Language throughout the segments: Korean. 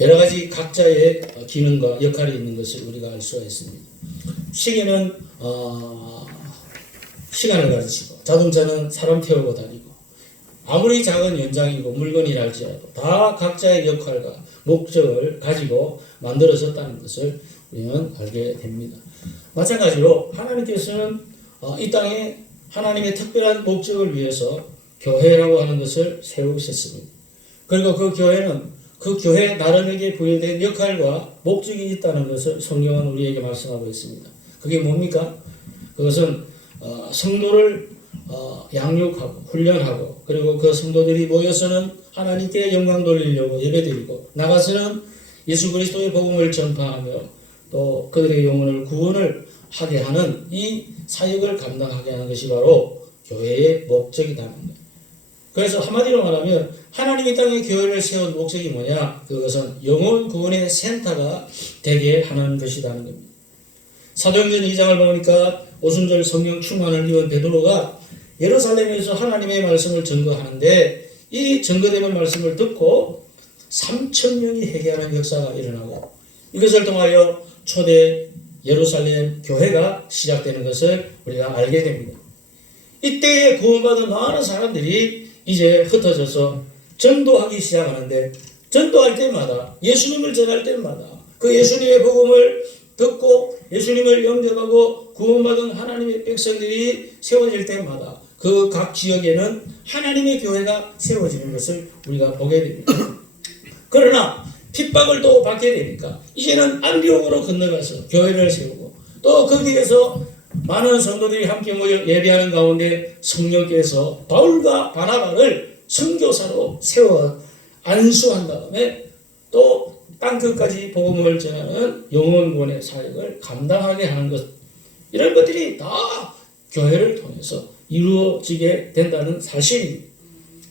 여러 가지 각자의 기능과 역할이 있는 것을 우리가 알 수가 있습니다. 시계는 시간을 가르치고, 자동차는 사람 태우고 다니고, 아무리 작은 연장이고 물건이라 할지라도 다 각자의 역할과 목적을 가지고 만들어졌다는 것을 우리는 알게 됩니다. 마찬가지로 하나님께서는 이 땅에 하나님의 특별한 목적을 위해서 교회라고 하는 것을 세우셨습니다. 그리고 그 교회는 그 교회 나름에게 부여된 역할과 목적이 있다는 것을 성경은 우리에게 말씀하고 있습니다. 그게 뭡니까? 그것은 성도를 양육하고 훈련하고, 그리고 그 성도들이 모여서는 하나님께 영광 돌리려고 예배드리고, 나가서는 예수 그리스도의 복음을 전파하며 또 그들의 영혼을 구원을 하게 하는 이 사역을 감당하게 하는 것이 바로 교회의 목적이라는 거예요. 그래서 한마디로 말하면 하나님이 땅에 교회를 세운 목적이 뭐냐? 그것은 영혼 구원의 센터가 되게 하는 것이라는 겁니다. 사도행전 2장을 보니까 오순절 성령 충만을 입은 베드로가 예루살렘에서 하나님의 말씀을 증거하는데, 이 증거되는 말씀을 듣고 3,000명이 회개하는 역사가 일어나고, 이것을 통하여 초대 예루살렘 교회가 시작되는 것을 우리가 알게 됩니다. 이때에 구원받은 많은 사람들이 이제 흩어져서 전도하기 시작하는데, 전도할 때마다, 예수님을 전할 때마다 그 예수님의 복음을 듣고 예수님을 영접하고 구원받은 하나님의 백성들이 세워질 때마다 그 각 지역에는 하나님의 교회가 세워지는 것을 우리가 보게 됩니다. 그러나 핍박을 또 받게 되니까 이제는 안디옥으로 건너가서 교회를 세우고, 또 거기에서 많은 성도들이 함께 모여 예배하는 가운데 성령께서 바울과 바나바를 선교사로 세워 안수한 다음에 또 땅끝까지 복음을 전하는 영혼구원의 사역을 감당하게 하는 것, 이런 것들이 다 교회를 통해서 이루어지게 된다는 사실입니다.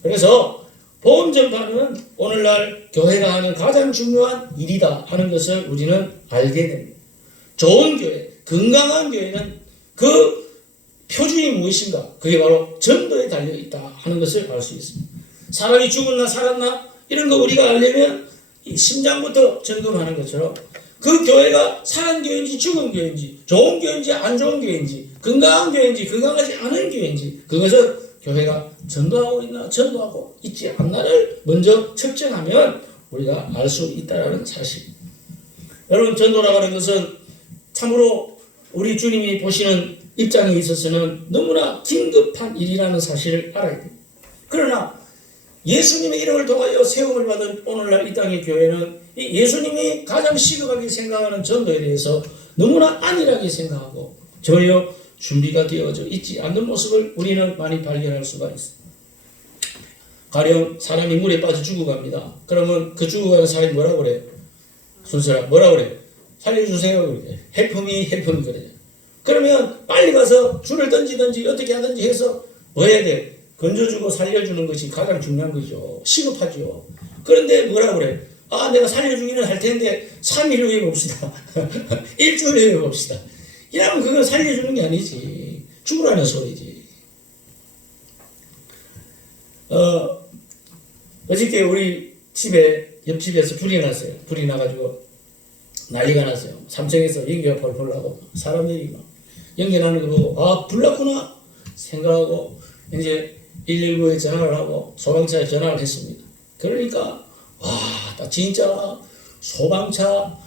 그래서 복음 전파는 오늘날 교회가 하는 가장 중요한 일이다 하는 것을 우리는 알게 됩니다. 좋은 교회, 건강한 교회는 그 표준이 무엇인가? 그게 바로 전도에 달려있다 하는 것을 알 수 있습니다. 사람이 죽었나 살았나 이런 거 우리가 알려면 이 심장부터 점검하는 것처럼, 그 교회가 살은 교회인지 죽은 교회인지, 좋은 교회인지 안 좋은 교회인지, 건강한 교회인지 건강하지 않은 교회인지, 그것을 교회가 전도하고 있나 전도하고 있지 않나를 먼저 측정하면 우리가 알 수 있다는 사실입니다. 여러분, 전도라고 하는 것은 참으로 우리 주님이 보시는 입장에 있어서는 너무나 긴급한 일이라는 사실을 알아야 됩니다. 그러나 예수님의 이름을 통하여 세움을 받은 오늘날 이 땅의 교회는 이 예수님이 가장 시급하게 생각하는 전도에 대해서 너무나 안일하게 생각하고 전혀 준비가 되어져 있지 않는 모습을 우리는 많이 발견할 수가 있습니다. 가령 사람이 물에 빠져 죽어갑니다. 그러면 그 죽어가는 사람이 뭐라고 그래요? 순서라 뭐라고 그래요? 살려주세요. 그렇게. 헬프미 그래요. 그러면 빨리 가서 줄을 던지든지 어떻게 하든지 해서 뭐 해야 돼요? 건져주고 살려주는 것이 가장 중요한 거죠. 시급하죠. 그런데 뭐라고 그래? 내가 살려주기는 할 텐데 3일 후에 봅시다. 일주일 후에 봅시다. 이러면 그건 살려주는 게 아니지. 죽으라는 소리지. 어저께 우리 집에 옆집에서 불이 났어요. 불이 나가지고 난리가 났어요. 3층에서 연기가 펄펄 나고 사람들이 막 연기 나는 거 보고 불 났구나 생각하고 이제 119에 전화를 하고 소방차에 전화를 했습니다. 그러니까 와, 진짜 소방차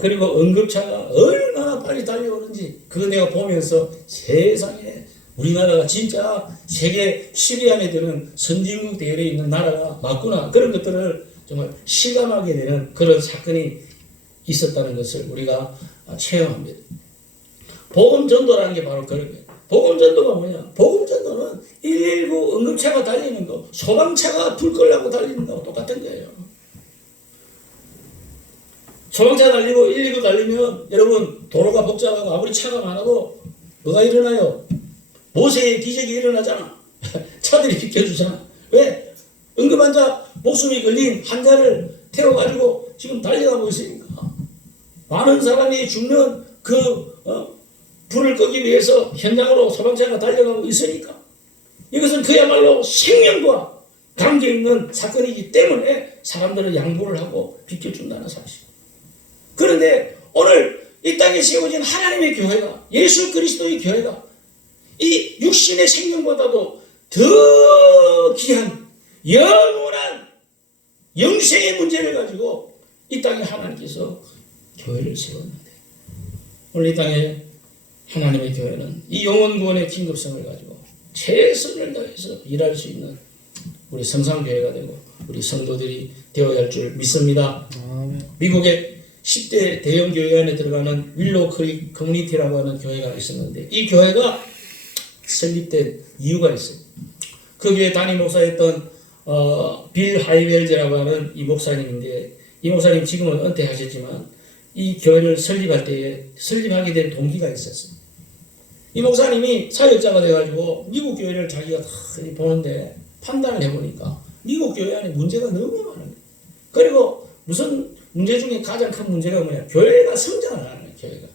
그리고 응급차가 얼마나 빨리 달려오는지 그거 내가 보면서 세상에 우리나라가 진짜 세계 10위 안에 드는 선진국 대열에 있는 나라가 맞구나, 그런 것들을 정말 실감하게 되는 그런 사건이 있었다는 것을 우리가 체험합니다. 복음 전도라는 게 바로 그런 거예요. 복음 전도가 뭐냐? 복음 전도는 119 응급차가 달리는 거, 소방차가 불 끌려고 달리는 거하고 똑같은 거예요. 소방차 달리고 119 달리면 여러분 도로가 복잡하고 아무리 차가 많아도 뭐가 일어나요? 모세의 기적이 일어나잖아. 차들이 비켜주잖아. 왜? 응급환자 목숨이 걸린 환자를 태워가지고 지금 달려가고 있으니까. 많은 사람이 죽는 불을 끄기 위해서 현장으로 소방차가 달려가고 있으니까. 이것은 그야말로 생명과 담겨 있는 사건이기 때문에 사람들을 양보를 하고 비켜준다는 사실. 그런데 오늘 이 땅에 세워진 하나님의 교회가, 예수 그리스도의 교회가 이 육신의 생명보다도 더 귀한 영원한 영생의 문제를 가지고 이 땅에 하나님께서 교회를 세웠는데, 오늘 이 땅에 하나님의 교회는 이 영원 구원의 긴급성을 가지고 최선을 다해서 일할 수 있는 우리 성산교회가 되고 우리 성도들이 되어야 할 줄 믿습니다. 미국의 10대 대형 교회 안에 들어가는 윌로우 크릭 커뮤니티라고 하는 교회가 있었는데, 이 교회가 설립된 이유가 있어요. 그 교회 담임 목사였던 빌 하이웰즈라고 하는 이 목사님인데, 이 목사님 지금은 은퇴하셨지만 이 교회를 설립하게 된 동기가 있었어요. 이 목사님이 사역자가 돼가지고 미국 교회를 자기가 다 보는데 판단을 해보니까 미국 교회 안에 문제가 너무 많은 거예요. 그리고 무슨 문제 중에 가장 큰 문제가 뭐냐, 교회가 성장을 안 하는 거예요. 교회가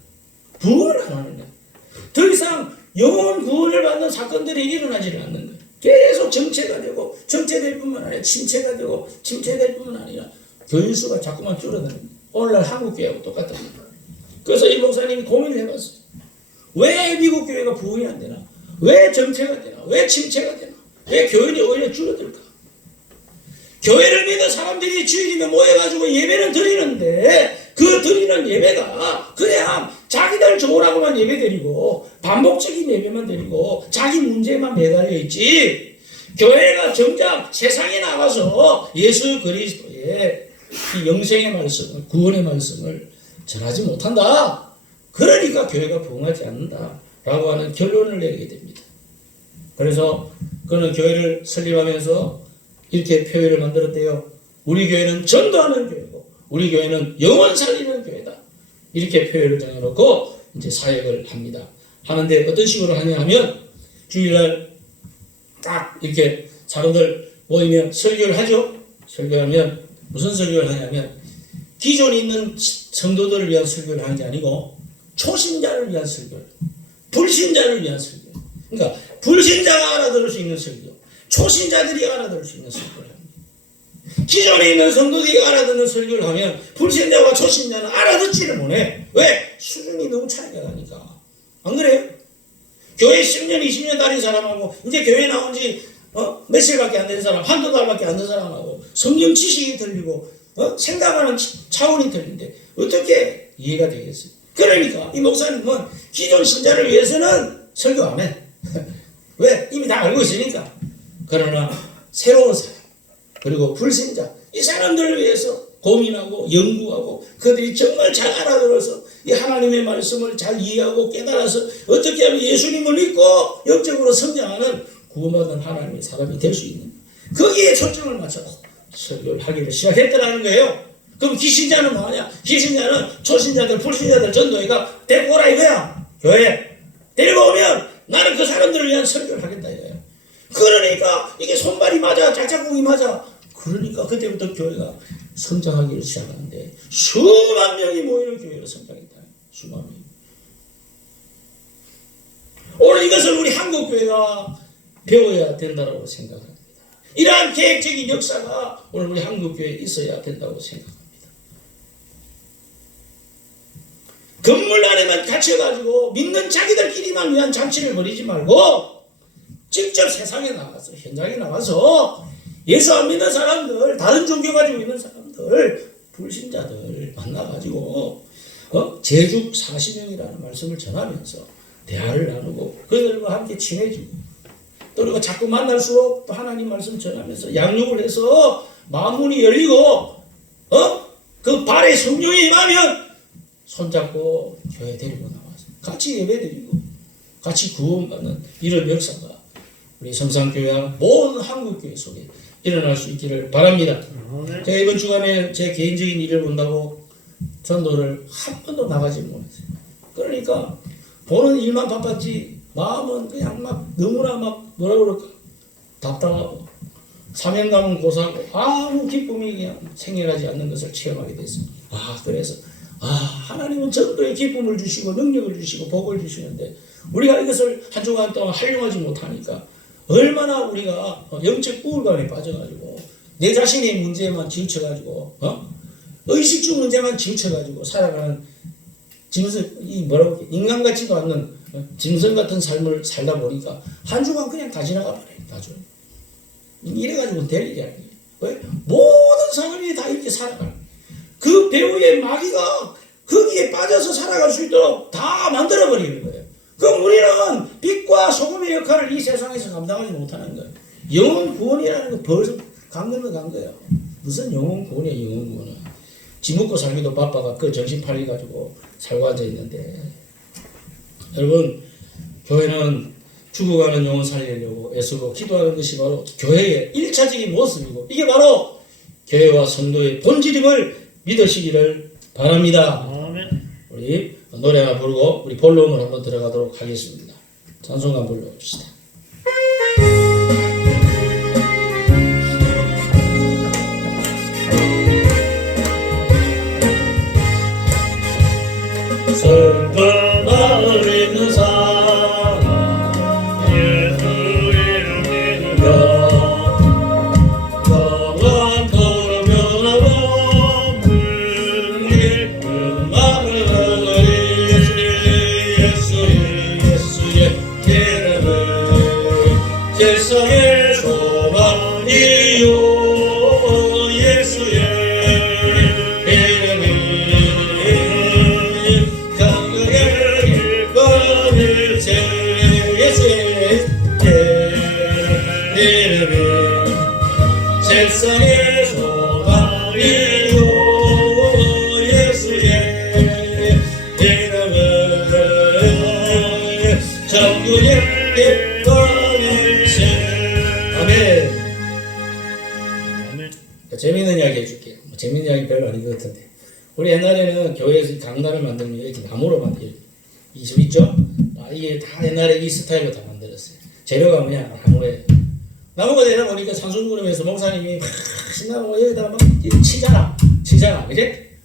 부흥을 안 하는 거예요. 더 이상 영혼 구원을 받는 사건들이 일어나지를 않는 거예요. 계속 정체가 되고, 정체될 뿐만 아니라 침체가 되고, 침체될 뿐만 아니라 교인 수가 자꾸만 줄어드는 거예요. 오늘날 한국 교회하고 똑같은 거예요. 그래서 이 목사님이 고민을 해봤어요. 왜 미국 교회가 부흥이 안 되나? 왜 정체가 되나? 왜 침체가 되나? 왜 교인이 오히려 줄어들까? 교회를 믿는 사람들이 주일이면 모여가지고 예배를 드리는데, 그 드리는 예배가 그냥 자기들 좋으라고만 예배 드리고 반복적인 예배만 드리고 자기 문제만 매달려 있지, 교회가 정작 세상에 나가서 예수 그리스도의 이 영생의 말씀을, 구원의 말씀을 전하지 못한다. 그러니까 교회가 부흥하지 않는다라고 하는 결론을 내리게 됩니다. 그래서 그는 교회를 설립하면서 이렇게 표현을 만들었대요. 우리 교회는 전도하는 교회고 우리 교회는 영혼 살리는 교회다. 이렇게 표현을 정해놓고 이제 사역을 합니다. 하는데 어떤 식으로 하냐 하면, 주일날 딱 이렇게 사람들 모이면 설교를 하죠. 설교하면 무슨 설교를 하냐면, 기존에 있는 성도들을 위한 설교를 하는 게 아니고 초신자를 위한 설교, 불신자를 위한 설교. 그러니까 불신자가 알아들을 수 있는 설교, 초신자들이 알아들을 수 있는 설교를 합니다. 기존에 있는 성도들이 알아듣는 설교를 하면 불신자와 초신자는 알아듣지를 못해. 왜? 수준이 너무 차이가 나니까. 안 그래요? 교회 10년, 20년 다닌 사람하고 이제 교회 나온 지 며칠밖에 안 된 사람, 한두 달밖에 안 된 사람하고 성경 지식이 틀리고 생각하는 차원이 틀린데 어떻게 이해가 되겠어요? 그러니까 이 목사님은 기존 신자를 위해서는 설교 안 해. 왜? 이미 다 알고 있으니까. 그러나 새로운 사람, 그리고 불신자, 이 사람들을 위해서 고민하고 연구하고 그들이 정말 잘 알아들어서 이 하나님의 말씀을 잘 이해하고 깨달아서 어떻게 하면 예수님을 믿고 영적으로 성장하는 구원받은 하나님의 사람이 될 수 있는, 거기에 초점을 맞춰서 설교를 하기를 시작했더라는 거예요. 그럼 기신자는 뭐하냐? 기신자는 초신자들, 불신자들 전도회가 데리고 오라 이거야. 교회 데리고 오면 나는 그 사람들을 위한 설교를 하겠다 이거예요. 그러니까 이게 손발이 맞아, 짝짝꿍이 맞아. 그러니까 그때부터 교회가 성장하기를 시작하는데 수만 명이 모이는 교회로 성장했다. 수만 명. 오늘 이것을 우리 한국교회가 배워야 된다고 생각합니다. 이러한 계획적인 역사가 오늘 우리 한국교회에 있어야 된다고 생각합니다. 건물 안에만 갇혀가지고 믿는 자기들끼리만 위한 잔치를 벌이지 말고 직접 세상에 나가서, 현장에 나가서 예수 안 믿는 사람들, 다른 종교 가지고 있는 사람들, 불신자들 만나가지고 제죽 40명이라는 말씀을 전하면서 대화를 나누고 그들과 함께 친해지고, 또 그리고 자꾸 만날수록 또 하나님 말씀 전하면서 양육을 해서 마음문이 열리고 그 발에 성령이 임하면 손잡고 교회 데리고 나와서 같이 예배드리고 같이 구원받는 이런 역사가 우리 성산교회와 모든 한국교회 속에 일어날 수 있기를 바랍니다. 제가 이번 주간에 제 개인적인 일을 본다고 전도를 한 번도 나가지 못했어요. 그러니까 보는 일만 바빴지 마음은 그냥 막 너무나 막 뭐라 그럴까 답답하고 사명감은 고사하고 아무 기쁨이 그냥 생겨나지 않는 것을 체험하게 됐습니다. 그래서 하나님은 전도의 기쁨을 주시고 능력을 주시고 복을 주시는데 우리가 이것을 한 주간 동안 활용하지 못하니까 얼마나 우리가 영적 우울감에 빠져가지고 내 자신의 문제만 치우쳐가지고 의식주 문제만 치우쳐가지고 살아가는 인간 같지도 않는 짐승 같은 삶을 살다 보니까 한 주간 그냥 다 지나가 버려요. 다 이래가지고 될 일이 아니에요. 왜? 모든 사람이 다 이렇게 살아가는 그 배후의 마귀가 거기에 빠져서 살아갈 수 있도록 다 만들어버리는 거예요. 그럼 우리는 빛과 소금의 역할을 이 세상에서 감당하지 못하는 거예요. 영혼 구원이라는 거 벌써 간 거예요. 무슨 영혼 구원이야, 영혼 구원은. 지 먹고 살기도 바빠가 그 정신 팔려가지고 살고 앉아있는데. 여러분, 교회는 죽어가는 영혼 살리려고 애쓰고 기도하는 것이 바로 교회의 1차적인 모습이고, 이게 바로 교회와 성도의 본질임을 믿으시기를 바랍니다. 우리 노래나 부르고 우리 본론을 한번 들어가도록 하겠습니다. 찬송가 불러줍시다. 성도 안에 있는 사람 예수 이름 믿으며 영원 걸어면하고 물길 음악을 하리 예수의 이름은 세상의 소망이요 예수의 세상의 소망이요 예수의 이름은 천국의 빛나는 아멘. 재미있는 이야기 해줄게요. 재미있는 이야기 별로 아닌 것 같은데, 우리 옛날에는 교회에서 강단을 만들면 이렇게 나무로 만들어요. 이 집 있죠? 이게 다 옛날에 이 스타일로 다 만들었어요. 재료가 뭐냐? 나무에. 나무가 되다 보니까 상순구름에서 목사님이 막 신나고 여기다가 막 치잖아. 그제?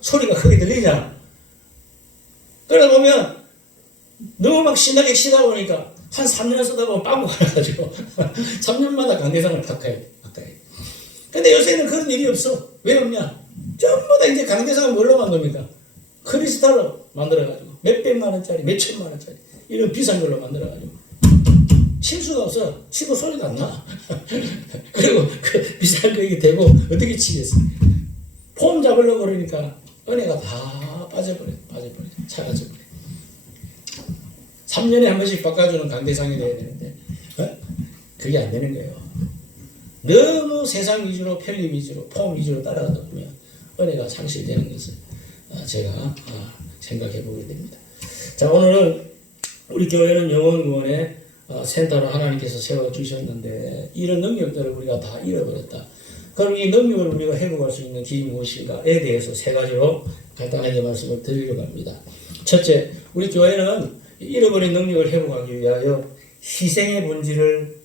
소리가 크게 들리잖아. 그러다 보면 너무 막 신나게 치다 보니까 한 3년 쓰다 보면 빵꾸 가가지고 3년마다 강대상을 바꿔요. 근데 요새는 그런 일이 없어. 왜 없냐? 전부 다 이제 강대상을 뭘로 만듭니까? 크리스탈로 만들어가지고 몇백만 원짜리, 몇천만 원짜리 이런 비싼 걸로 만들어가지고 칠 수가 없어. 치고 소리도 안 나. 그리고 그 비싼 거 이게 대고 어떻게 치겠어? 폼 잡으려고 그러니까 은혜가 다 빠져버려. 사라져버려. 3년에 한 번씩 바꿔주는 강대상이 돼야 되는데 그게 안 되는 거예요. 너무 세상 위주로, 편리 위주로, 폼 위주로 따라가다 보면 은혜가 상실되는 것을 제가 생각해 보게 됩니다. 자, 오늘은 우리 교회는 영혼 구원의 센터로 하나님께서 세워주셨는데 이런 능력들을 우리가 다 잃어버렸다. 그럼 이 능력을 우리가 회복할 수 있는 길이 무엇인가에 대해서 세 가지로 간단하게 말씀을 드리려고 합니다. 첫째, 우리 교회는 잃어버린 능력을 회복하기 위하여 희생의 본질을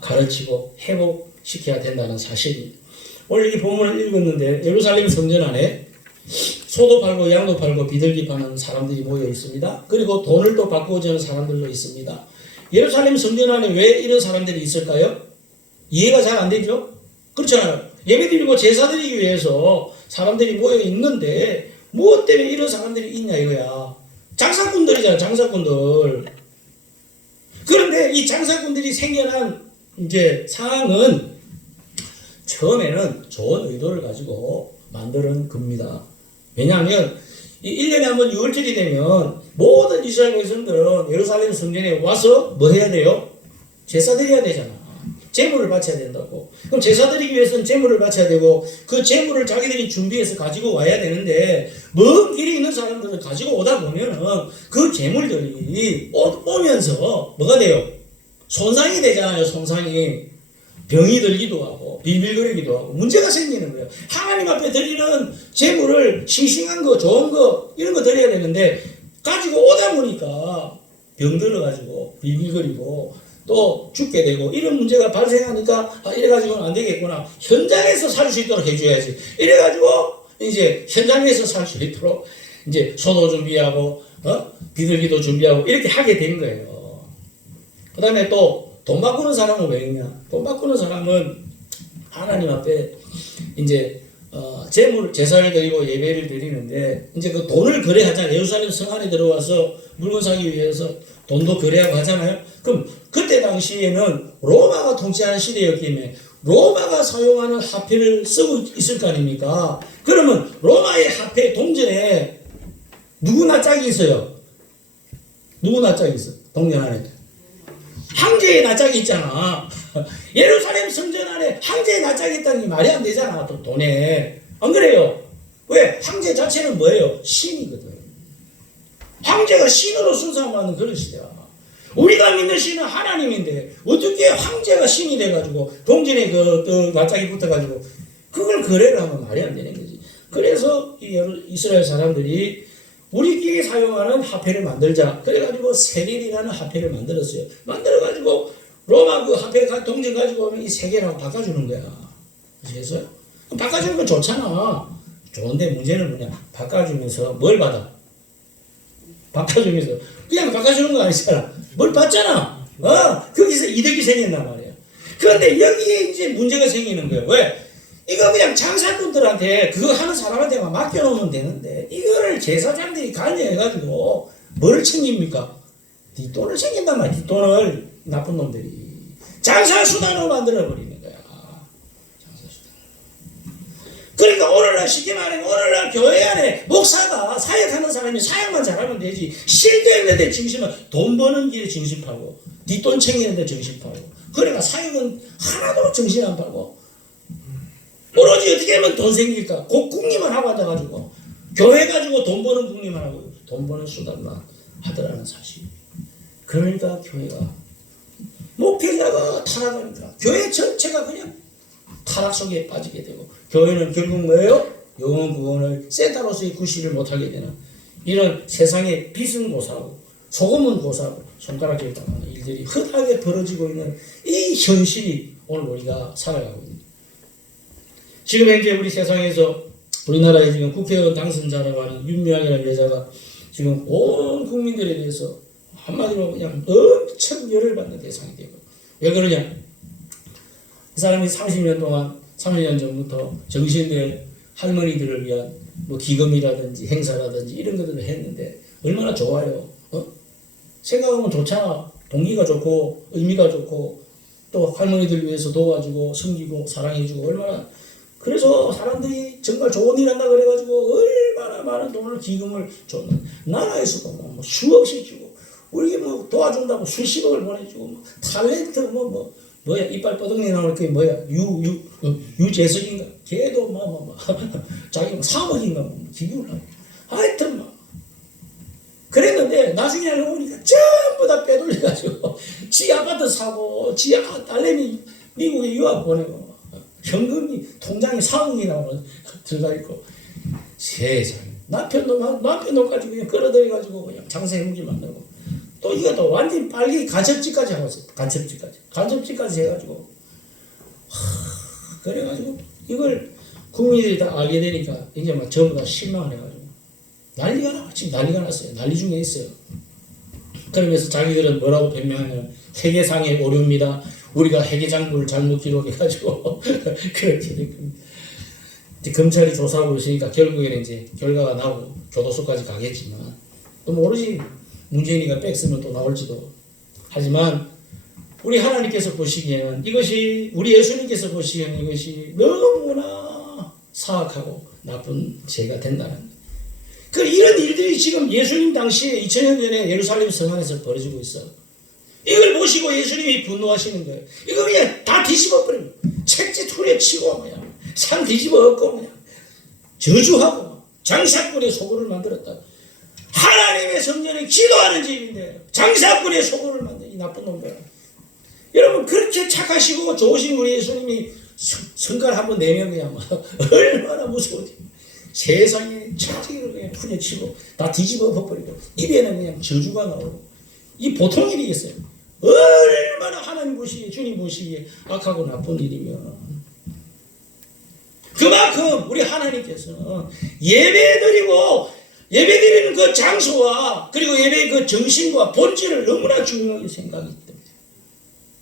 가르치고 회복시켜야 된다는 사실입니다. 오늘 이 본문을 읽었는데 예루살렘 성전 안에 소도 팔고 양도 팔고 비둘기 파는 사람들이 모여 있습니다. 그리고 돈을 또 바꾸어주는 사람들도 있습니다. 예루살렘 성전 안에 왜 이런 사람들이 있을까요? 이해가 잘 안 되죠? 그렇잖아요. 예배드리고 제사드리기 위해서 사람들이 모여 있는데 무엇 때문에 이런 사람들이 있냐 이거야. 장사꾼들이잖아, 장사꾼들. 그런데 이 장사꾼들이 생겨난 이제 상황은 처음에는 좋은 의도를 가지고 만드는 겁니다. 왜냐하면 이 1년에 한 번 6월절이 되면 모든 이스라엘 백성들은 예루살렘 성전에 와서 뭐 해야 돼요? 제사 드려야 되잖아. 제물을 바쳐야 된다고. 그럼 제사 드리기 위해서는 제물을 바쳐야 되고 그 제물을 자기들이 준비해서 가지고 와야 되는데 먼 길에 있는 사람들을 가지고 오다 보면은 그 제물들이 오면서 뭐가 돼요? 손상이 되잖아요. 손상이. 병이 들기도 하고 빌빌거리기도 하고 문제가 생기는 거예요. 하나님 앞에 드리는 제물을 싱싱한 거, 좋은 거 이런 거 드려야 되는데 가지고 오다 보니까 병 들어가지고 빌빌거리고 또 죽게 되고 이런 문제가 발생하니까 이래가지고는 안 되겠구나. 현장에서 살 수 있도록 해줘야지. 이래가지고 이제 현장에서 살 수 있도록 이제 소도 준비하고 비둘기도 준비하고 이렇게 하게 된 거예요. 그 다음에 또 돈 바꾸는 사람은 왜 있냐? 돈 바꾸는 사람은 하나님 앞에 이제 재물 제사를 드리고 예배를 드리는데 이제 그 돈을 거래하잖아요. 예루살렘 성 안에 들어와서 물건 사기 위해서 돈도 거래하고 하잖아요. 그럼 그때 당시에는 로마가 통치하는 시대였기 때문에 로마가 사용하는 화폐를 쓰고 있을 거 아닙니까? 그러면 로마의 화폐 동전에 누구 낯짝이 있어요? 누구 낯짝이 있어? 동전 안에 황제의 낯짝이 있잖아. 예루살렘 성전 안에 황제의 낯짝이 있다는 게 말이 안 되잖아. 또 돈에. 안 그래요? 왜? 황제 자체는 뭐예요? 신이거든. 황제가 신으로 순상받는 그런 시대야. 우리가 믿는 신은 하나님인데 어떻게 황제가 신이 돼가지고 동전에 그 낯짝이 붙어가지고 그걸 거래를 하면 말이 안 되는 거지. 그래서 이 이스라엘 사람들이 우리끼리 사용하는 화폐를 만들자. 그래가지고 세겔이라는 화폐를 만들었어요. 만들어가지고 로마 그 화폐 동전 가지고 오면 이 세겔하고 바꿔주는 거야. 아시겠어요? 바꿔주는 건 좋잖아. 좋은데 문제는 뭐냐? 바꿔주면서 뭘 받아? 바꿔주면서 그냥 바꿔주는 거 아니잖아. 뭘 받잖아. 거기서 이득이 생긴단 말이야. 그런데 여기에 이제 문제가 생기는 거예요. 왜? 이거 그냥 장사꾼들한테 그거 하는 사람한테만 맡겨놓으면 되는데 이거를 제사장들이 관여해가지고 뭘 챙깁니까? 뒷돈을 챙긴단 말이야. 뒷돈을 나쁜 놈들이 장사수단으로 만들어버리는 거야. 장사수단. 그러니까 오늘날 쉽게 말하면 오늘날 교회 안에 목사가 사역하는 사람이 사역만 잘하면 되지 실대는 데 정신은 돈 버는 길에 정신 팔고 뒷돈 챙기는 데 정신 팔고 그러니까 사역은 하나도 정신 안 팔고 오로지 어떻게 하면 돈 생길까? 곧 국리만 하고 앉아가지고 교회 가지고 돈 버는 국리만 하고 돈 버는 수단만 하더라는 사실. 그러니까 교회가 목회자가 타락하니까 교회 전체가 그냥 타락 속에 빠지게 되고 교회는 결국 뭐예요? 영혼 구원을 센터로서의 구실을 못하게 되는 이런 세상의 빛은 고사하고 소금은 고사하고 손가락질 당하는 일들이 흔하게 벌어지고 있는 이 현실이 오늘 우리가 살아가고 있는 지금 현재 우리 세상에서 우리나라에 지금 국회의원 당선자라고 하는 윤미향이라는 여자가 지금 온 국민들에 대해서 한마디로 그냥 엄청 열을 받는 대상이 되고 왜 그러냐? 이 사람이 30년 동안 30년 전부터 정신대 할머니들을 위한 뭐 기금이라든지 행사라든지 이런 것들을 했는데 얼마나 좋아요. 생각하면 좋잖아. 동기가 좋고 의미가 좋고 또 할머니들 위해서 도와주고 섬기고 사랑해주고 얼마나 그래서 사람들이 정말 좋은 일 한다 그래가지고 얼마나 많은 돈을 기금을 줬는 나라에서도 뭐 수억씩 주고 우리 뭐 도와준다고 수십억을 보내주고 뭐 탤런트 뭐야 이빨 뻐덩이 나올 게 뭐야 유재석인가 걔도 뭐 자기 뭐 3억인가 뭐 기금을 하고 하여튼 뭐 그랬는데 나중에 알고 보니까 전부 다 빼돌려가지고 지 아파트 사고 지 딸내미 미국에 유학 보내고 현금이 통장에 4억이 나오면 들어가 있고 세상에 남편도 그냥 끌어들여가지고 그냥 장사해무기 만들고 또 이것도 완전히 빨리 간첩지까지 하고 있어요. 간첩지까지 해가지고 그래가지고 이걸 국민들이 다 알게 되니까 이제 막 전부 다 실망을 해가지고 지금 난리가 났어요. 난리 중에 있어요. 그러면서 자기들은 뭐라고 변명하냐면 회계상의 오류입니다. 우리가 회계장부를 잘못 기록해가지고 그렇게 됐습니다. 검찰이 조사하고 있으니까 결국에는 이제 결과가 나오고 교도소까지 가겠지만 또 모르지 문재인이가 뺏으면 또 나올지도 하지만 우리 하나님께서 보시기에는 이것이 우리 예수님께서 보시기에는 이것이 너무나 사악하고 나쁜 죄가 된다는 이런 일들이 지금 예수님 당시에 2000년 전에 예루살렘 성 안에서 벌어지고 있어. 이걸 보시고 예수님이 분노하시는 거예요. 이거 그냥 다 뒤집어 버리고 책짓 후려치고 그냥 산 뒤집어 엎고 그냥 저주하고 장사꾼의 소굴을 만들었다. 하나님의 성전에 기도하는 집인데 장사꾼의 소굴을 만든 이 나쁜 놈들. 여러분 그렇게 착하시고 좋으신 우리 예수님이 성갈 한번 내면 그냥 얼마나 무서워지. 세상에 천지를 그냥 후려치고 다 뒤집어 엎어버리고 입에는 그냥 저주가 나오고 이 보통 일이겠어요. 얼마나 하나님 보시기에 주님 보시기에 악하고 나쁜 일이면 그만큼 우리 하나님께서 예배드리는 그 장소와 그리고 예배의 그 정신과 본질을 너무나 중요하게 생각하기 때문에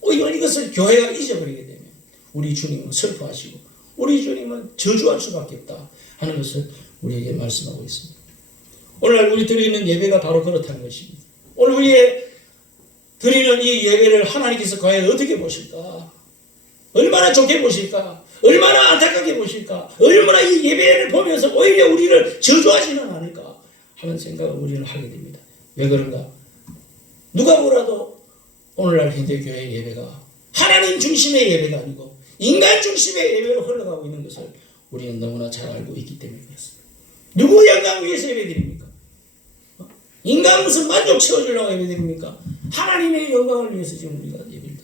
이것을 교회가 잊어버리게 되면 우리 주님은 슬퍼하시고 우리 주님은 저주할 수밖에 없다 하는 것을 우리에게 말씀하고 있습니다. 오늘날 우리 드리는 예배가 바로 그렇다는 것입니다. 오늘 우리의 드리는 이 예배를 하나님께서 과연 어떻게 보실까? 얼마나 좋게 보실까? 얼마나 안타깝게 보실까? 얼마나 이 예배를 보면서 오히려 우리를 저주하지는 않을까 하는 생각을 우리는 하게 됩니다. 왜 그런가? 누가 뭐라도 오늘날 현대 교회 예배가 하나님 중심의 예배가 아니고 인간 중심의 예배로 흘러가고 있는 것을 우리는 너무나 잘 알고 있기 때문에 그렇습니다. 누구 영광 위해서 예배드립니까? 인간 무슨 만족 채워주려고 예배드립니까? 하나님의 영광을 위해서 지금 우리가 예배를 드립니다.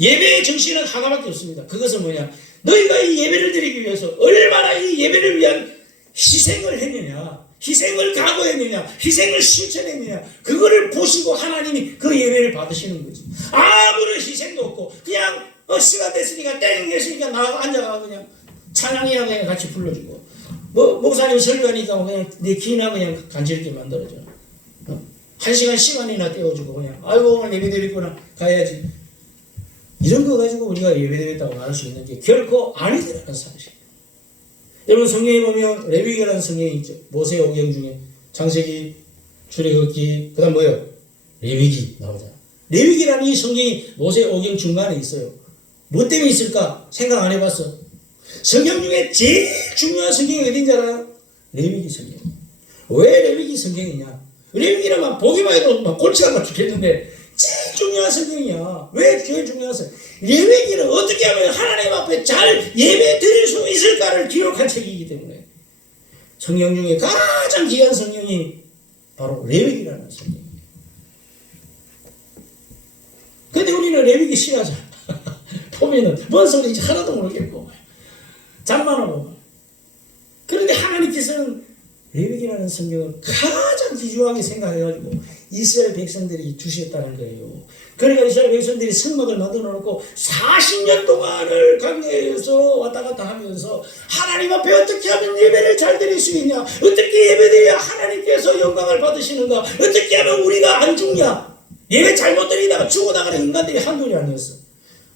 예배의 정신은 하나밖에 없습니다. 그것은 뭐냐? 너희가 이 예배를 드리기 위해서 얼마나 이 예배를 위한 희생을 했느냐, 희생을 각오했느냐, 희생을 실천했느냐, 그거를 보시고 하나님이 그 예배를 받으시는 거지. 아무런 희생도 없고 그냥 시간 됐으니까 땡 했으니까 나가 앉아가 그냥 찬양이나 그냥 같이 불러주고 목사님 설교하니까 그냥 내 기나 그냥 간지럽게 만들어줘. 1시간 시간이나 떼어주고 그냥 아이고 오늘 예배 드리구나 가야지. 이런 거 가지고 우리가 예배 드렸다고 말할 수 있는 게 결코 아니더라는 사실. 여러분 성경에 보면 레위기라는 성경이 있죠. 모세 오경 중에 창세기, 출애굽기, 그 다음 뭐예요? 레위기 나오잖아. 레위기라는 이 성경이 모세 오경 중간에 있어요. 뭐 때문에 있을까? 생각 안 해봤어? 성경 중에 제일 중요한 성경이 어딘지 알아요? 레위기 성경. 왜 레위기 성경이냐? 레위기는 막 보기만 해도 막 골치가 막 죽겠는데 제일 중요한 성경이야. 왜 제일 중요한 성경? 레위기는 어떻게 하면 하나님 앞에 잘 예배 드릴 수 있을까를 기록한 책이기 때문에 성경 중에 가장 귀한 성경이 바로 레위기라는 성경이에요. 근데 우리는 레위기 싫어하잖아. 보면은 뭔 소리인지 하나도 모르겠고 잠만 하고. 그런데 하나님께서는 레위기라는 성경을 가장 귀중하게 생각해가지고 이스라엘 백성들이 주셨다는 거예요. 그러니까 이스라엘 백성들이 성막을 만들어 놓고 40년 동안을 광야에서 왔다 갔다 하면서 하나님 앞에 어떻게 하면 예배를 잘 드릴 수 있냐, 어떻게 예배드려야 하나님께서 영광을 받으시는가, 어떻게 하면 우리가 안 죽냐. 예배 잘못 드리다가 죽어나가는 인간들이 한둘이 아니었어.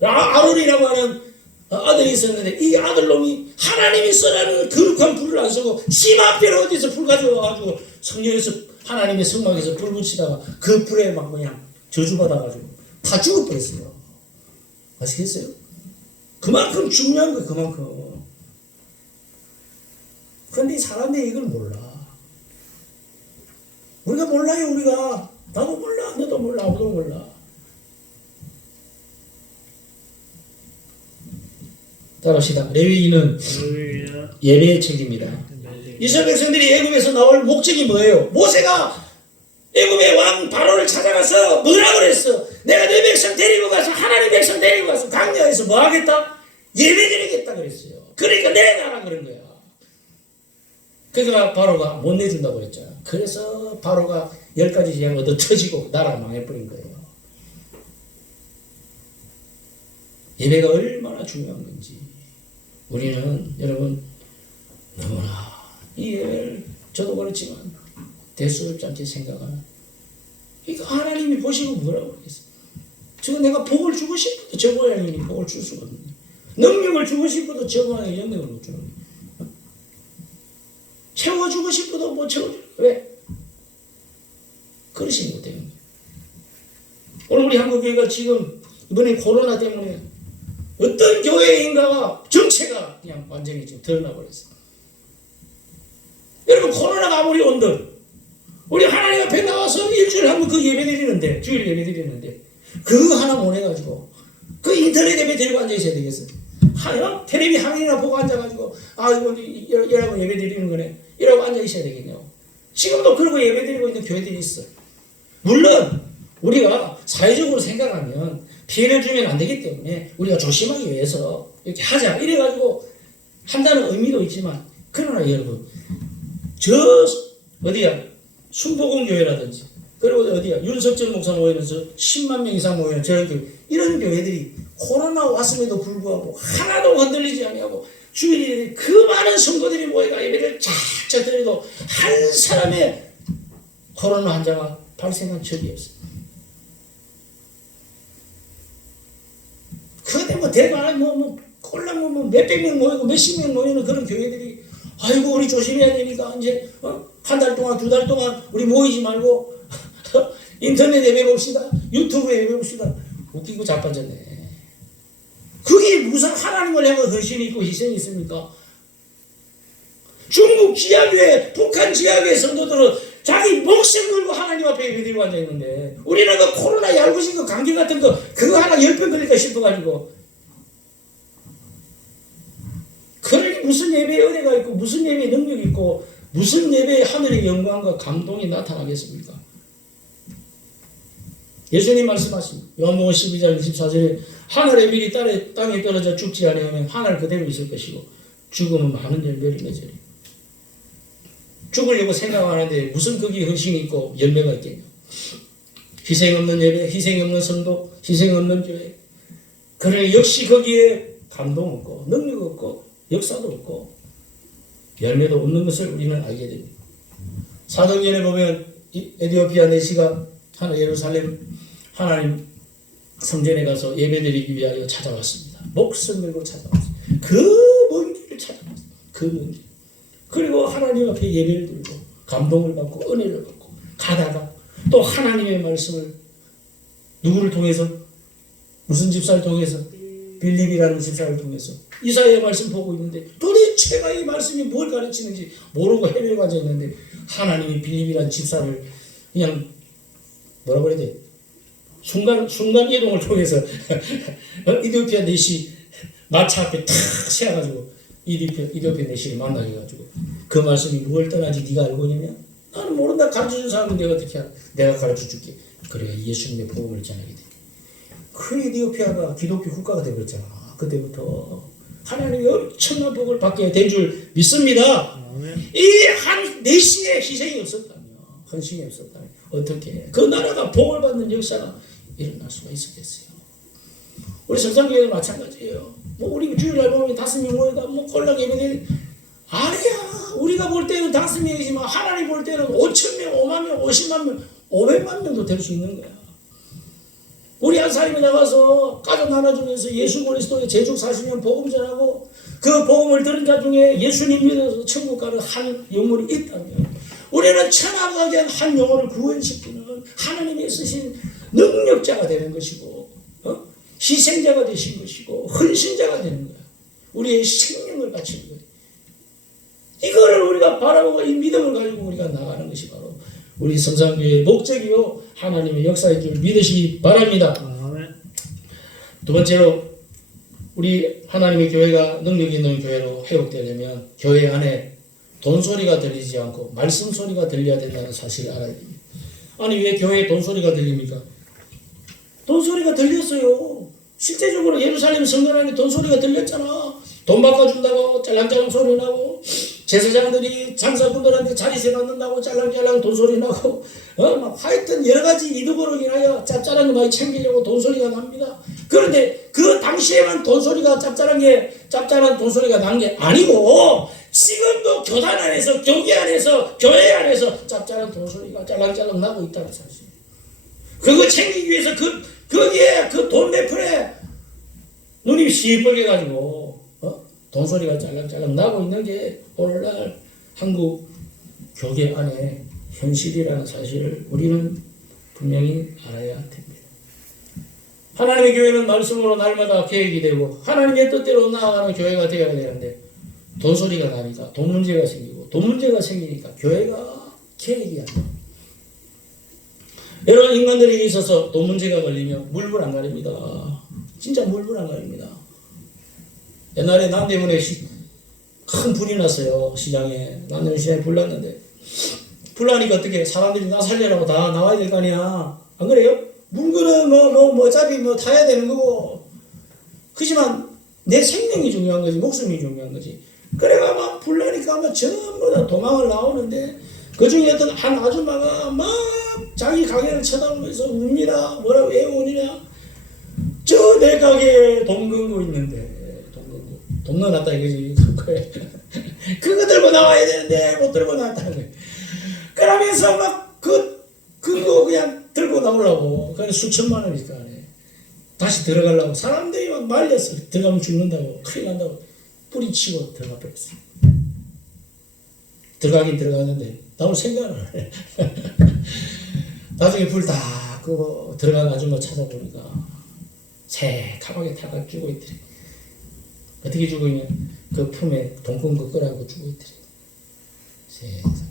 아론이라고 하는 아들이 있었는데 이 아들놈이 하나님이 써라는 거룩한 불을 안 쓰고 집 앞에 어디서 불 가져와가지고 성령에서 하나님의 성막에서 불 붙이다가 그 불에 막 그냥 저주받아가지고 다 죽어버렸어요. 아시겠어요? 그만큼 중요한 거예요. 그만큼. 그런데 사람들이 이걸 몰라. 우리가 몰라요. 우리가. 나도 몰라. 너도 몰라. 아무도 몰라. 따라합시다. 레위기는 예배의 책입니다. 이스라엘 백성들이 애굽에서 나올 목적이 뭐예요? 모세가 애굽의 왕 바로를 찾아가서 뭐라 그랬어? 내가 내 백성 데리고 가서 하나님 백성 데리고 가서 광야에서 뭐 하겠다? 예배 드리겠다 그랬어요. 그러니까 내놔라 그런 거야. 그러니까 바로가 못 내준다고 했잖아. 그래서 바로가 10가지 재앙 얻어 터지고 나라가 망해버린 거예요. 예배가 얼마나 중요한 건지 우리는 여러분 너무나 이 예배를 저도 그렇지만 대수롭지 않게 생각하는, 이거 하나님이 보시고 뭐라고 그러겠어요? 지금 내가 복을 주고 싶어도 저 모양이니 복을 줄 수가 없는데, 능력을 주고 싶어도 저 모양의 능력을 못 주는 거예요. 채워주고 싶어도 못 채워줘요. 왜? 그러시는 것 때문에. 오늘 우리 한국교회가 지금 이번에 코로나 때문에 어떤 교회인가가 정체가 그냥 완전히 지금 드러나버렸어요. 여러분 코로나가 아무리 온들 우리 하나님 앞에 나와서 일주일에 한 번 그 예배 드리는데, 주일 예배 드리는데 그거 하나 못 해가지고 그 인터넷 예배 드리고 앉아있어야 되겠어요? 텔레비 화면이나 보고 앉아가지고 이거 여러분 예배 드리는 거네 이러고 앉아있어야 되겠네요. 지금도 그러고 예배 드리고 있는 교회들이 있어. 물론 우리가 사회적으로 생각하면 피해를 주면 안 되기 때문에 우리가 조심하기 위해서 이렇게 하자 이래가지고 한다는 의미도 있지만, 그러나 여러분 어디야 순복음교회라든지 그리고 어디야 윤석열 목사 모이는 10만 명 이상 모이는 저런 교회, 이런 교회들이 코로나 왔음에도 불구하고 하나도 흔들리지 아니하고 주일에 그 많은 성도들이 모여가 예배를 쫙쫙 드리고 한 사람의 코로나 환자가 발생한 적이 없어요. 그런데 뭐 대만에 꼴랑 몇백 명 모이고 몇십 명 모이는 그런 교회들이 아이고 우리 조심해야 되니까 이제 한 달 동안 두 달 동안 우리 모이지 말고 인터넷 예배 봅시다. 유튜브 예배 봅시다. 웃기고 자빠졌네. 그게 무슨 하나님을 향한 헌신이 있고 희생이 있습니까? 중국 지하교회, 북한 지하교회 성도들은 자기 목숨 걸고 하나님 앞에 예배 드리고 앉아있는데 우리는 그 코로나 얄궂은 그 감기 같은 거 그거 하나 10번 걸릴까 싶어가지고 그러니 무슨 예배에 은혜가 있고 무슨 예배에 능력이 있고 무슨 예배에 하늘의 영광과 감동이 나타나겠습니까? 예수님 말씀하십니다. 요한복음 12장 24절에 하늘의 빌이 땅에 떨어져 죽지 아니하면 하늘 그대로 있을 것이고 죽으면 많은 열매를 맺으리. 죽으려고 생각하는데 무슨 거기 헌신이 있고 열매가 있겠냐. 희생 없는 예배, 희생 없는 성도, 희생 없는 교회. 그러니 역시 거기에 감동 없고 능력 없고 역사도 없고 열매도 없는 것을 우리는 알게 됩니다. 사도행전에 보면 에티오피아 내시가 예루살렘 하나님 성전에 가서 예배드리기 위하여 찾아왔습니다. 목숨 걸고 찾아왔습니다. 그 먼 길을 찾아왔습니다. 그 먼 길. 그리고 하나님 앞에 예배를 드리고 감동을 받고 은혜를 받고 가다가 또 하나님의 말씀을 누구를 통해서 무슨 집사를 통해서 빌립이라는 집사를 통해서 이사야의 말씀 보고 있는데 도대체가 이 말씀이 뭘 가르치는지 모르고 헤매고 앉아 있는데 하나님이 빌립이라는 집사를 그냥 뭐라고 그래야 돼? 순간 이동을 통해서 이디오피아 내시 마차 앞에 탁 세워가지고 이디오피아 내시를 만나게 해가지고 그 말씀이 뭘 떠나지 네가 알고 있냐면 나는 모른다. 가르쳐준 사람은 내가 어떻게 하나 내가 가르쳐줄게. 그래 예수님의 복음을 전하게 돼. 그 이디오피아가 기독교 국가가 되버렸잖아. 그때부터 하나님이 엄청난 복을 받게 된 줄 믿습니다. 이 한 내시의 희생이 없었다면 헌신이 없었다면 어떻게 그 나라가 복을 받는 역사가 일어날 수가 있었겠어요. 우리 성산교회도 마찬가지예요. 뭐 우리 주일날 보면 5명 모여다 뭐 꼴랑 예배드리는 아니야. 우리가 볼 때는 5명이지만 하나님 볼 때는 5,000명, 5만 명, 50만 명, 500만 명도 될 수 있는 거야. 우리 한 사람이 나가서 가족 나눠주면서 예수 그리스도의 제juk 40년 복음 전하고 그 복음을 들은 자 중에 예수님 믿어서 천국 가는 한 영혼이 있다면 우리는 천하가 가게 한 한 영혼을 구원시키는 하나님이 쓰신 능력자가 되는 것이고 희생자가 되신 것이고 헌신자가 되는 거야. 우리의 생명을 바치는 거야. 이거를 우리가 바라보고 이 믿음을 가지고 우리가 나가는 것이 바로 우리 성산교회의 목적이요 하나님의 역사일 줄 믿으시기 바랍니다. 두 번째로 우리 하나님의 교회가 능력 있는 교회로 회복되려면 교회 안에 돈 소리가 들리지 않고 말씀 소리가 들려야 된다는 사실을 알아야 됩니다. 아니 왜 교회에 돈 소리가 들립니까? 돈 소리가 들렸어요. 실제적으로 예루살렘 성전 안에 돈 소리가 들렸잖아. 돈 바꿔준다고 짤랑짤랑 소리 나고 제사장들이 장사꾼들한테 자리세 받는다고 짤랑짤랑 돈 소리 나고 막 하여튼 여러 가지 이득으로 인하여 짭짤한 거 많이 챙기려고 돈 소리가 납니다. 그런데 그 당시에만 돈 소리가 짭짤한 돈 소리가 난 게 아니고 지금도 교단 안에서 교회 안에서 짭짤한 돈 소리가 짤랑짤랑 나고 있다는 사실. 그거 챙기기 위해서 거기에 그 돈 몇 푼에 눈이 시뻘게 가지고 돈 소리가 짤랑짤랑 나고 있는 게 오늘날 한국 교계 안에 현실이라는 사실을 우리는 분명히 알아야 됩니다. 하나님의 교회는 말씀으로 날마다 계획이 되고 하나님의 뜻대로 나아가는 교회가 되어야 되는데 돈 소리가 나니까 돈 문제가 생기고 돈 문제가 생기니까 교회가 계획이 안 돼. 여러 인간들에게 있어서 돈 문제가 걸리면 물불 안 가립니다. 진짜 물불 안 가립니다. 옛날에 남대문에 큰 불이 났어요. 시장에. 남대문 시장에 불 났는데 불나니까 어떻게 사람들이 나 살려라고 다 나와야 될 거 아니야. 안 그래요? 물건은 어차피 타야 되는 거고. 그렇지만 내 생명이 중요한 거지. 목숨이 중요한 거지. 그래가 막 불나니까 막 전부 다 도망을 나오는데 그 중에 어떤 한 아줌마가 막 자기 가게를 쳐다보면서 웁니다. 뭐라고 왜 우느냐? 저 내 가게에 돈 걸고 있는데 돈 넣어놨다 이거지. 그거 들고 나와야 되는데 못 들고 나왔다는 거예요. 그러면서 막 그거 그냥 들고 나오려고. 그래 수천만 원이니까. 다시 들어가려고 사람들이 막 말렸어. 들어가면 죽는다고, 큰일 난다고 뿌리치고 들어가 버렸어. 들어가긴 들어갔는데 나올 생각을 안 해. 나중에 불 다 끄고 들어간 아줌마 찾아보니까 새카맣게 타가 죽어 있더래. 어떻게 죽었냐? 그 품에 동궁 끌어안고 죽어 있더래. 세상에.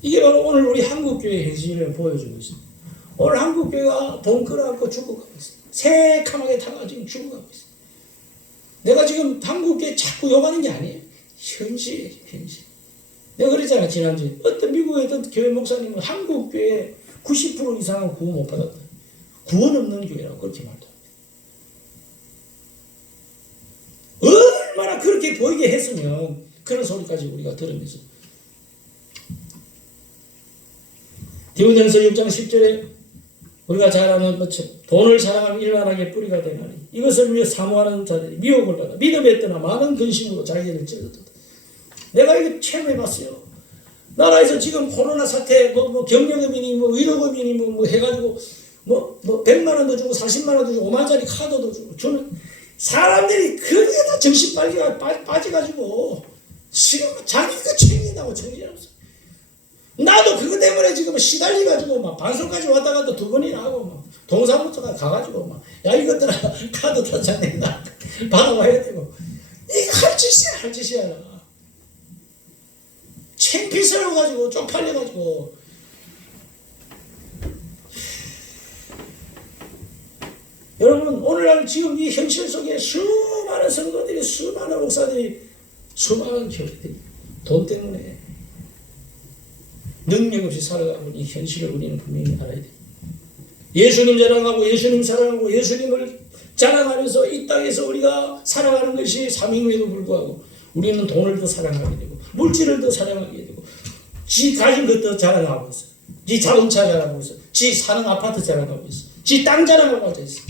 이게 바로 오늘 우리 한국교회의 현실을 보여주고 있습니다. 오늘 한국교회가 돈 끌어안고 죽어가고 있어요. 새카맣게 타가 지금 죽어가고 있어요. 내가 지금 한국교회 자꾸 욕하는 게 아니에요. 현실이에요, 현실. 내가 그랬잖아, 지난주에. 어떤 미국의 어떤 교회 목사님은 한국교회 90% 이상은 구원 못 받았다. 구원 없는 교회라고 그렇게 말도 합니다. 얼마나 그렇게 보이게 했으면 그런 소리까지 우리가 들으면서. 디모데전서 6장 10절에 우리가 잘 아는 것처럼 돈을 사랑하면 일만하게 뿌리가 되나니 이것을 위해 사모하는 자들이 미혹을 받아 믿음에 떠나 많은 근심으로 자기를 찔렀다. 내가 이거 체험해봤어요. 나라에서 지금 코로나 사태 뭐 경력금이니 뭐 위로금이니 뭐 해가지고 뭐 100만 원도 주고 40만 원도 주고 5만짜리 카드도 주고 주는 사람들이 그게 다 정신 빠져가지고 지금 자기 거 챙긴다고 정신없어. 나도 그거 때문에 지금 시달려가지고 막 반송까지 왔다 갔다 2번이나 하고 막 동사무소가 가가지고 막 야 이것들아 카드 다 내가 받아와야 되고 이거 할 짓이야. 창피스러워 가지고 쪽팔려 가지고 여러분 오늘날 지금 이 현실 속에 수많은 성도들이 수많은 목사들이 수많은 교회들이 돈 때문에 능력 없이 살아가고 이 현실을 우리는 분명히 알아야 돼요. 예수님 자랑하고 예수님 사랑하고 예수님을 자랑하면서 이 땅에서 우리가 살아가는 것이 사명임에도 불구하고 우리는 돈을 더 사랑하게 되고 물질을 더 사랑하게 되고 지 가진 것도 자랑하고 있어. 지 자동차 자랑하고 있어. 지 사는 아파트 자랑하고 있어. 지 땅 자랑하고 앉아있어.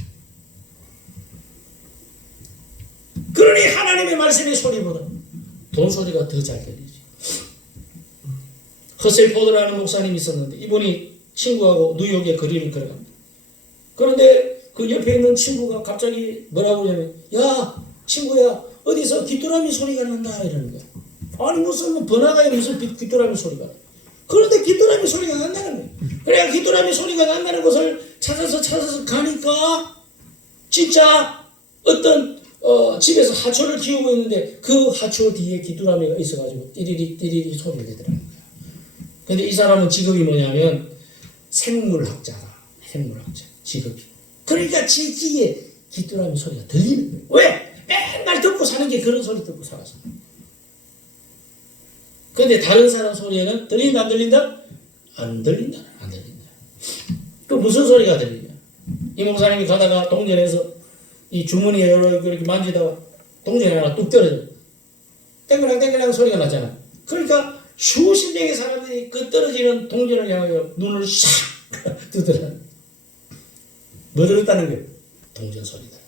그러니 하나님의 말씀의 소리보다 돈 소리가 더 잘 들리지. 허셀 포드라는 목사님이 있었는데 이분이 친구하고 뉴욕에 거리를 걸어갑니다. 그런데 그 옆에 있는 친구가 갑자기 뭐라고 하냐면 야 친구야 어디서 귀뚜라미 소리가 난다 이러는 거야. 아니 무슨 번화가에 무슨 귀뚜라미 소리가 나. 그런데 귀뚜라미 소리가 난다는 거야. 그래야 귀뚜라미 소리가 난다는 것을 찾아서 가니까 진짜 어떤 집에서 하초를 키우고 있는데 그 하초 뒤에 귀뚜라미가 있어가지고 띠리리 소리가 되더라는 거야. 근데 이 사람은 직업이 뭐냐면 생물학자다. 생물학자 직업이. 그러니까 지 귀에 귀뚜라미 소리가 들리는 거야. 왜? 맨날 듣고 사는 게 그런 소리 듣고 살아서. 근데 다른 사람 소리에는 들린다 안 들린다? 안 들린다 안 들린다. 또 무슨 소리가 들리냐? 이 목사님이 가다가 동전에서 이 주머니에 이렇게 만지다가 동전이 하나 뚝 떨어져. 땡글랑 소리가 나잖아. 그러니까 수십 명의 사람들이 그 떨어지는 동전을 향하여 눈을 샥 뜨더라. 뭐 들었다는 거예요? 동전 소리다.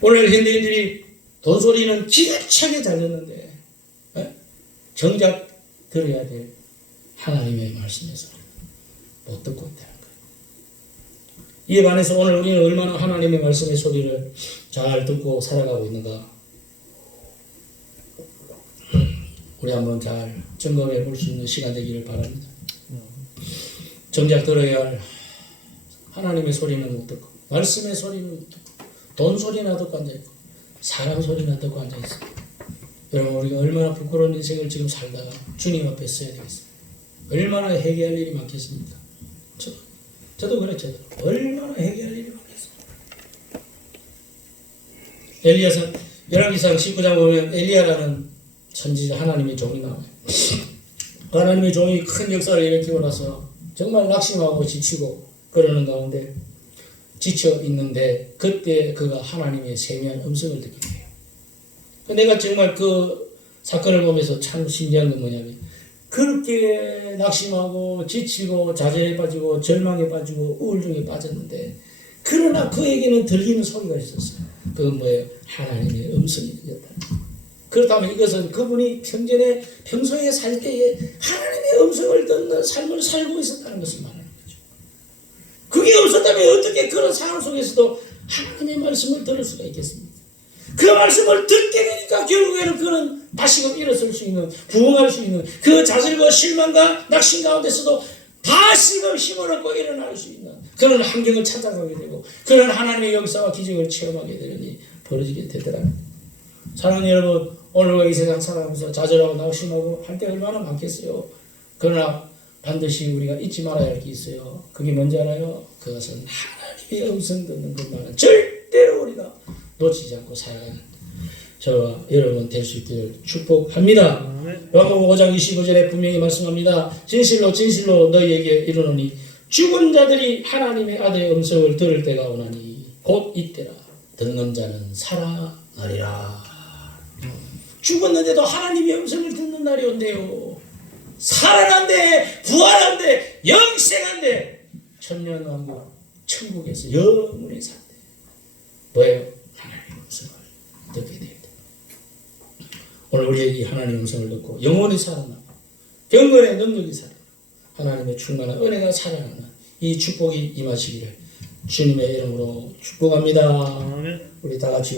오늘 현대인들이 돈 소리는 기가 차게 잘 듣는데 정작 들어야 될 하나님의 말씀에서 못 듣고 있다는 거예요. 이에 반해서 오늘 우리는 얼마나 하나님의 말씀의 소리를 잘 듣고 살아가고 있는가 우리 한번 잘 점검해 볼 수 있는 시간 되기를 바랍니다. 정작 들어야 할 하나님의 소리는 못 듣고 말씀의 소리는 못 듣고 돈 소리나 듣고 앉아있고 사람 소리나 듣고 앉아있어. 여러분 우리가 얼마나 부끄러운 인생을 지금 살다가 주님 앞에 서야 되겠습니까? 얼마나 회개할 일이 많겠습니까? 저도 그랬죠. 얼마나 회개할 일이 많겠습니까? 엘리야상 열왕기상 19장 보면 엘리야라는 선지자 하나님의 종이 나와요. 하나님의 종이 큰 역사를 일으키고 나서 정말 낙심하고 지치고 그러는 가운데 지쳐 있는데 그때 그가 하나님의 세미한 음성을 듣게 돼요. 내가 정말 그 사건을 보면서 참 신기한 건 뭐냐면 그렇게 낙심하고 지치고 좌절에 빠지고 절망에 빠지고 우울증에 빠졌는데 그러나 그에게는 들리는 소리가 있었어요. 그건 뭐예요? 하나님의 음성이 들렸다. 그렇다면 이것은 그분이 평소에 살 때에 하나님의 음성을 듣는 삶을 살고 있었다는 것을 말하는 거죠. 그렇다면 어떻게 그런 상황 속에서도 하나님의 말씀을 들을 수가 있겠습니까? 그 말씀을 듣게 되니까 결국에는 그는 다시금 일어설 수 있는, 부흥할 수 있는 그 좌절과 실망과 낙심 가운데서도 다시금 힘을 얻고 일어날 수 있는 그런 환경을 찾아가게 되고 그런 하나님의 역사와 기적을 체험하게 되는 일이 벌어지게 되더라고요. 사랑하는 여러분, 오늘과 이 세상 살아가면서 좌절하고 낙심하고 할 때 얼마나 많겠어요. 그러나 반드시 우리가 잊지 말아야 할 게 있어요. 그게 뭔지 알아요? 그것은 하나님의 음성 듣는 것만은 절대로 우리가 놓치지 않고 살아가는 저와 여러분 될 수 있기를 축복합니다. 요한복음 5장 25절에 분명히 말씀합니다. 진실로 진실로 너희에게 이르노니 죽은 자들이 하나님의 아들의 음성을 들을 때가 오나니 곧 이때라. 듣는 자는 살아나리라. 죽었는데도 하나님의 음성을 듣는 날이 온대요. 살아난대, 부활한대, 영생한대, 천년왕국 천국에서 영원히 산대. 뭐예요? 하나님의 음성을 듣게 됩니다. 오늘 우리에게 하나님의 음성을 듣고 영원히 살아나고 경건의 능력이 살아나고 하나님의 충만한 은혜가 살아나는 이 축복이 임하시기를 주님의 이름으로 축복합니다. 우리 다 같이